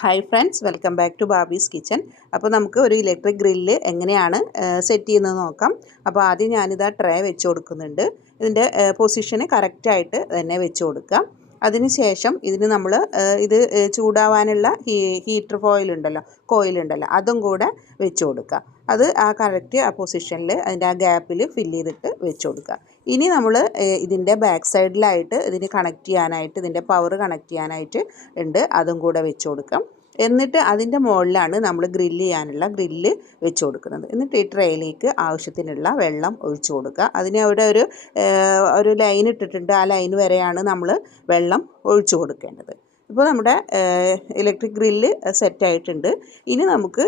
Hi friends, welcome back to Babi's kitchen. അപ്പോൾ നമുക്ക് ഒരു ഇലക്ട്രിക് ഗ്രില്ല് എങ്ങനെയാണ് സെറ്റ് ചെയ്യുന്നത് നോക്കാം. അപ്പോൾ ആദ്യം ഞാനിതാ ട്രേ വെച്ച് കൊടുക്കുന്നുണ്ട്. ഇതിൻ്റെ പൊസിഷന് കറക്റ്റായിട്ട് തന്നെ വെച്ച് കൊടുക്കാം. അതിനുശേഷം ഇതിന് നമ്മൾ ഇത് ചൂടാവാനുള്ള ഹീറ്റർ കോയിലുണ്ടല്ലോ അതും കൂടെ വെച്ച് കൊടുക്കുക. അത് ആ കറക്റ്റ് ആ പൊസിഷനിൽ അതിൻ്റെ ആ ഗ്യാപ്പിൽ ഫില്ല് ചെയ്തിട്ട് വെച്ച് കൊടുക്കുക. ഇനി നമ്മൾ ഇതിൻ്റെ ബാക്ക് സൈഡിലായിട്ട് ഇതിന് കണക്ട് ചെയ്യാനായിട്ട് ഇതിൻ്റെ പവർ കണക്ട് ചെയ്യാനായിട്ട് ഉണ്ട്, അതും കൂടെ വെച്ച് കൊടുക്കാം. എന്നിട്ട് അതിൻ്റെ മുകളിലാണ് നമ്മൾ ഗ്രില്ല് വെച്ച് കൊടുക്കുന്നത്. എന്നിട്ട് ഈ ട്രേയിലേക്ക് ആവശ്യത്തിനുള്ള വെള്ളം ഒഴിച്ചു കൊടുക്കുക. അതിന് അവിടെ ഒരു ലൈൻ ഇട്ടിട്ടുണ്ട്. ആ ലൈൻ വരെയാണ് നമ്മൾ വെള്ളം ഒഴിച്ചു കൊടുക്കേണ്ടത്. ഇപ്പോൾ നമ്മുടെ ഇലക്ട്രിക് ഗ്രില്ല് സെറ്റായിട്ടുണ്ട്. ഇനി നമുക്ക്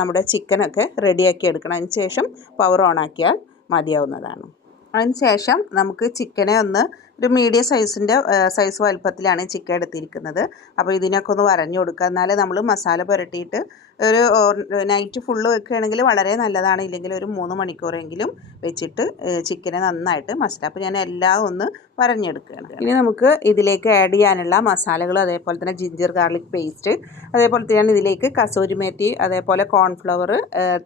നമ്മുടെ ചിക്കനൊക്കെ റെഡിയാക്കി എടുക്കണം. അതിന് ശേഷം പവർ ഓൺ ആക്കിയാൽ മതിയാവുന്നതാണ്. അതിന് ശേഷം നമുക്ക് ചിക്കനെ ഒരു മീഡിയം സൈസ് വലുപ്പത്തിലാണ് ചിക്കൻ എടുത്തിരിക്കുന്നത്. അപ്പോൾ ഇതിനൊക്കെ ഒന്ന് വരഞ്ഞു കൊടുക്കുക. എന്നാലേ നമ്മൾ മസാല പുരട്ടിയിട്ട് ഒരു നൈറ്റ് ഫുള്ള് വെക്കുകയാണെങ്കിൽ വളരെ നല്ലതാണ്. ഇല്ലെങ്കിൽ ഒരു 3 മണിക്കൂറെങ്കിലും വെച്ചിട്ട് ചിക്കനെ നന്നായിട്ട് മസാല. അപ്പോൾ ഞാൻ എല്ലാം ഒന്ന് വരഞ്ഞെടുക്കുകയാണ്. ഇനി നമുക്ക് ഇതിലേക്ക് ആഡ് ചെയ്യാനുള്ള മസാലകൾ, അതേപോലെ തന്നെ ജിഞ്ചർ ഗാർലിക് പേസ്റ്റ്, അതേപോലെ തന്നെ ഇതിലേക്ക് കസൂരി മേത്തി, അതേപോലെ കോൺഫ്ലവർ,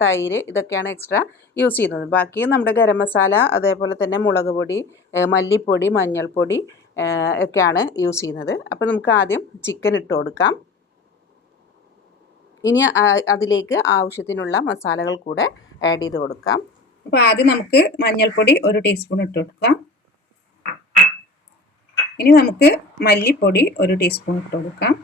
തൈര്, ഇതൊക്കെയാണ് എക്സ്ട്രാ യൂസ് ചെയ്യുന്നത്. ബാക്കി നമ്മുടെ ഗരം മസാല, അതേപോലെ തന്നെ മുളക് പൊടി, മല്ലിപ്പൊടി, മഞ്ഞൾപ്പൊടി ഒക്കെയാണ് യൂസ് ചെയ്യുന്നത്. അപ്പോൾ നമുക്ക് ആദ്യം ചിക്കൻ ഇട്ട് കൊടുക്കാം. ഇനി അതിലേക്ക് ആവശ്യത്തിനുള്ള മസാലകൾ കൂടെ ആഡ് ചെയ്ത് കൊടുക്കാം. അപ്പോൾ ആദ്യം നമുക്ക് മഞ്ഞൾപ്പൊടി 1 ടീസ്പൂൺ ഇട്ട് കൊടുക്കാം. ഇനി നമുക്ക് മല്ലിപ്പൊടി 1 ടീസ്പൂൺ ഇട്ട് കൊടുക്കാം.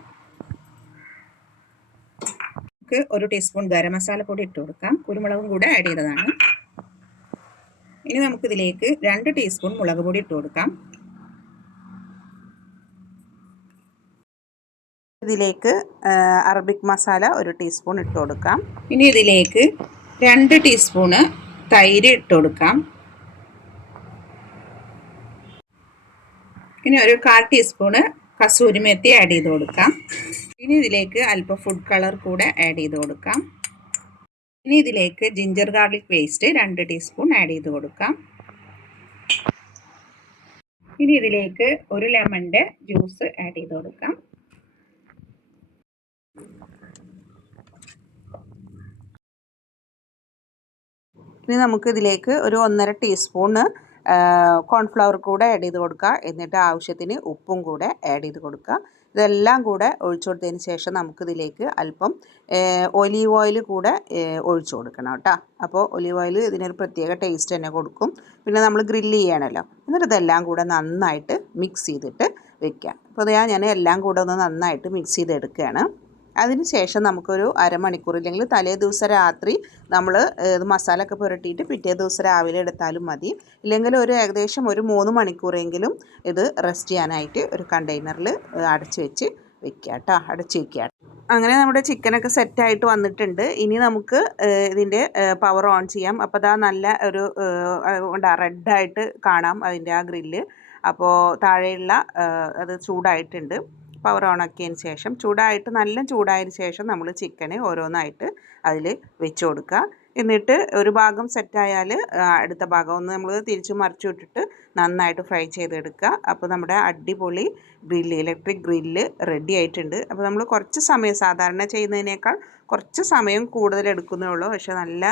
നമുക്ക് 1 ടീസ്പൂൺ ഗരം മസാല പൊടി ഇട്ട് കൊടുക്കാം. കുരുമുളകും കൂടെ ആഡ് ചെയ്തതാണ്. ഇനി നമുക്കിതിലേക്ക് 2 ടീസ്പൂൺ മുളക് പൊടി ഇട്ട് കൊടുക്കാം. ഇതിലേക്ക് അറബിക് മസാല 1 ടീസ്പൂൺ ഇട്ട് കൊടുക്കാം. ഇനി ഇതിലേക്ക് 2 ടീസ്പൂണ് തൈര് ഇട്ട് കൊടുക്കാം. ഇനി ഒരു 1/4 ടീസ്പൂണ് കസൂരി മേത്തി ആഡ് ചെയ്ത് കൊടുക്കാം. ഇനി ഇതിലേക്ക് അല്പം ഫുഡ് കളർ കൂടെ ആഡ് ചെയ്ത് കൊടുക്കാം. ഇനി ഇതിലേക്ക് ginger garlic paste 2 teaspoon add ചെയ്ത് കൊടുക്കാം. ഇനി ഇതിലേക്ക് ഒരു ലെമണിൻ്റെ ജ്യൂസ് ആഡ് ചെയ്ത് കൊടുക്കാം. ഇനി നമുക്ക് ഇതിലേക്ക് ഒരു 1.5 ടീസ്പൂണ് കോൺഫ്ലവർ കൂടെ ആഡ് ചെയ്ത് കൊടുക്കുക. എന്നിട്ട് ആവശ്യത്തിന് ഉപ്പും കൂടെ ആഡ് ചെയ്ത് കൊടുക്കുക. ഇതെല്ലാം കൂടെ ഒഴിച്ചു കൊടുത്തതിന് ശേഷം നമുക്കിതിലേക്ക് അല്പം ഒലീവ് ഓയിൽ കൂടെ ഒഴിച്ചു കൊടുക്കണം കേട്ടോ. അപ്പോൾ ഒലീവ് ഓയിൽ ഇതിനൊരു പ്രത്യേക ടേസ്റ്റ് തന്നെ കൊടുക്കും. പിന്നെ നമ്മൾ ഗ്രില്ല് ചെയ്യണമല്ലോ. എന്നിട്ട് ഇതെല്ലാം കൂടെ നന്നായിട്ട് മിക്സ് ചെയ്തിട്ട് വെക്കുക. അപ്പോൾ ഞാൻ എല്ലാം കൂടെ ഒന്ന് നന്നായിട്ട് മിക്സ് ചെയ്തെടുക്കുകയാണ്. അതിന് ശേഷം നമുക്കൊരു അരമണിക്കൂർ, ഇല്ലെങ്കിൽ തലേ ദിവസം രാത്രി നമ്മൾ മസാല ഒക്കെ പുരട്ടിയിട്ട് പിറ്റേ ദിവസം രാവിലെ എടുത്താലും മതി. ഇല്ലെങ്കിൽ ഏകദേശം ഒരു 3 മണിക്കൂറെങ്കിലും ഇത് റെസ്റ്റ് ചെയ്യാനായിട്ട് ഒരു കണ്ടെയ്നറിൽ അടച്ച് വെക്കുക. അങ്ങനെ നമ്മുടെ ചിക്കനൊക്കെ സെറ്റായിട്ട് വന്നിട്ടുണ്ട്. ഇനി നമുക്ക് ഇതിൻ്റെ പവർ ഓൺ ചെയ്യാം. അപ്പോൾ അതാ നല്ല ഒരു റെഡായിട്ട് കാണാം അതിൻ്റെ ആ ഗ്രില്ല്. അപ്പോൾ താഴെയുള്ള അത് ചൂടായിട്ടുണ്ട്. പവർ ഓൺ ആക്കിയതിന് ശേഷം നല്ല ചൂടായതിന് ശേഷം നമ്മൾ ചിക്കന് ഓരോന്നായിട്ട് അതിൽ വെച്ച് കൊടുക്കുക. എന്നിട്ട് ഒരു ഭാഗം സെറ്റായാൽ അടുത്ത ഭാഗം ഒന്ന് നമ്മൾ തിരിച്ച് മറിച്ചു വിട്ടിട്ട് നന്നായിട്ട് ഫ്രൈ ചെയ്തെടുക്കുക. അപ്പോൾ നമ്മുടെ അടിപൊളി ഇലക്ട്രിക് ഗ്രില്ല് റെഡി ആയിട്ടുണ്ട്. അപ്പോൾ നമ്മൾ കുറച്ച് സമയം, സാധാരണ ചെയ്യുന്നതിനേക്കാൾ കുറച്ച് സമയം കൂടുതൽ എടുക്കുന്നേ ഉള്ളൂ. പക്ഷേ നല്ല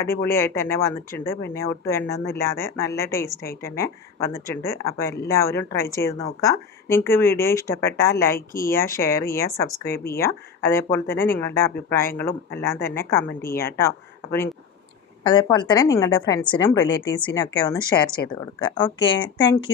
അടിപൊളിയായിട്ട് തന്നെ വന്നിട്ടുണ്ട്. പിന്നെ ഒട്ടും എണ്ണയൊന്നും ഇല്ലാതെ നല്ല ടേസ്റ്റായിട്ട് തന്നെ വന്നിട്ടുണ്ട്. അപ്പോൾ എല്ലാവരും ട്രൈ ചെയ്ത് നോക്കുക. നിങ്ങൾക്ക് വീഡിയോ ഇഷ്ടപ്പെട്ടാൽ ലൈക്ക് ചെയ്യുക, ഷെയർ ചെയ്യുക, സബ്സ്ക്രൈബ് ചെയ്യുക. അതേപോലെ തന്നെ നിങ്ങളുടെ അഭിപ്രായങ്ങളും എല്ലാം തന്നെ കമൻറ്റ് ചെയ്യുക കേട്ടോ. അപ്പോൾ അതേപോലെ തന്നെ നിങ്ങളുടെ ഫ്രണ്ട്സിനും റിലേറ്റീവ്സിനും ഒക്കെ ഒന്ന് ഷെയർ ചെയ്ത് കൊടുക്കുക. Okay, thank